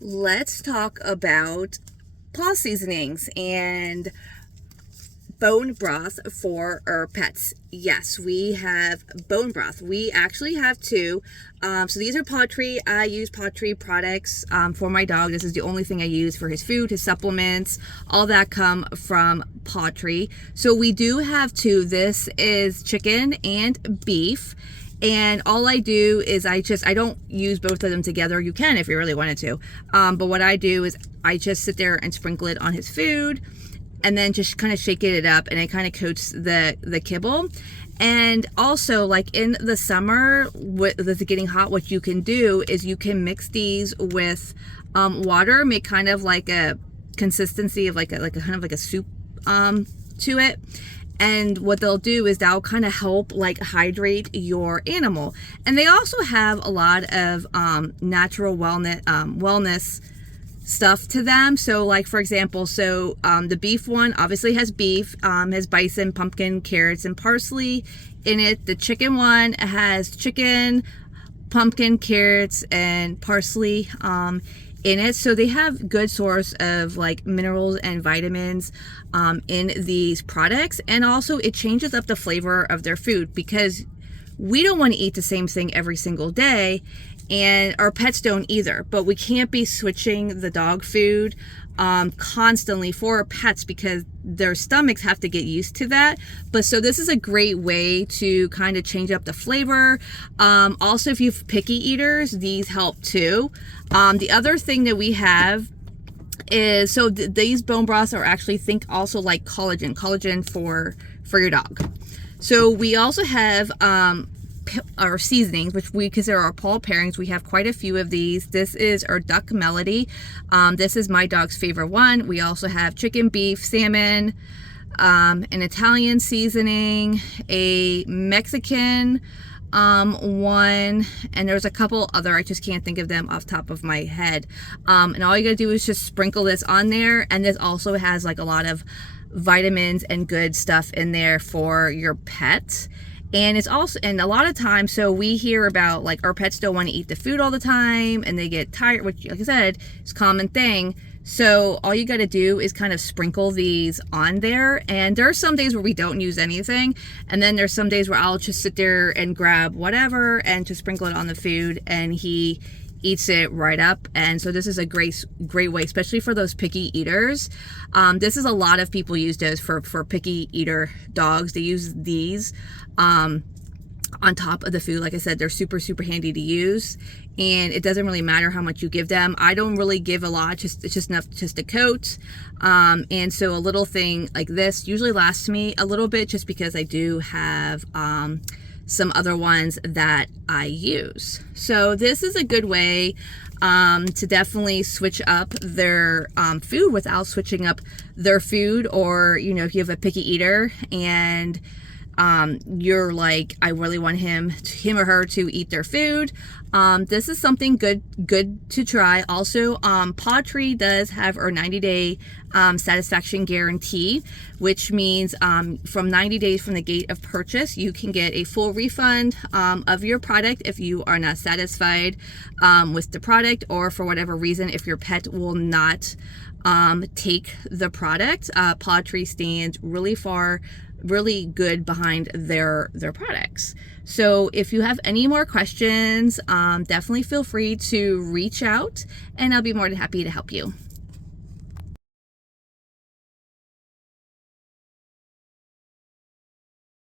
Let's talk about paw seasonings and bone broth for our pets. Yes, we have bone broth. We actually have two. So these are Paw-Tree. I use Paw-Tree products for my dog. This is the only thing I use for his food, his supplements, all that come from Paw-Tree. So we do have two. This is chicken and beef. And all I do is I don't use both of them together. You can if you really wanted to. But what I do is I just sit there and sprinkle it on his food and then just kind of shake it up, and it kind of coats the kibble. And also, like in the summer with it getting hot, what you can do is you can mix these with water, make kind of like a consistency of like a kind of like a soup to it. And what they'll do is that'll kind of help like hydrate your animal. And they also have a lot of natural wellness stuff to them. So like, for example, the beef one obviously has beef, has bison, pumpkin, carrots, and parsley in it. The chicken one has chicken, pumpkin, carrots, and parsley in it. So they have good source of like minerals and vitamins in these products. And also it changes up the flavor of their food, because we don't want to eat the same thing every single day, and our pets don't either. But we can't be switching the dog food constantly for our pets, because their stomachs have to get used to that. But so this is a great way to kind of change up the flavor. Also, if you have picky eaters, these help too. The other thing that we have is, these bone broths are actually, think also like collagen for your dog. So we also have our seasonings, which we consider our paw pairings. We have quite a few of these. This is our duck melody. This is my dog's favorite one. We also have chicken, beef, salmon, an Italian seasoning, a Mexican one, and there's a couple other, I just can't think of them off the top of my head. And all you gotta do is just sprinkle this on there, and this also has like a lot of vitamins and good stuff in there for your pet. And it's also, and a lot of times, so we hear about like our pets don't want to eat the food all the time and they get tired, which like I said is a common thing. So all you got to do is kind of sprinkle these on there. And there are some days where we don't use anything, and then there's some days where I'll just sit there and grab whatever and just sprinkle it on the food, and he eats it right up. And so this is a great way, especially for those picky eaters. This is a lot of people use this for picky eater dogs. They use these on top of the food. Like I said, they're super handy to use, and it doesn't really matter how much you give them. I don't really give a lot, it's just enough just to coat. And so a little thing like this usually lasts me a little bit, just because I do have some other ones that I use. So this is a good way to definitely switch up their food without switching up their food. Or, you know, if you have a picky eater and you're like, I really want him or her to eat their food, this is something good to try. Also, Paw-Tree does have our 90-day satisfaction guarantee, which means from 90 days from the date of purchase, you can get a full refund of your product if you are not satisfied with the product, or for whatever reason, if your pet will not take the product. Paw-Tree stands really good behind their products. So if you have any more questions, definitely feel free to reach out, and I'll be more than happy to help you.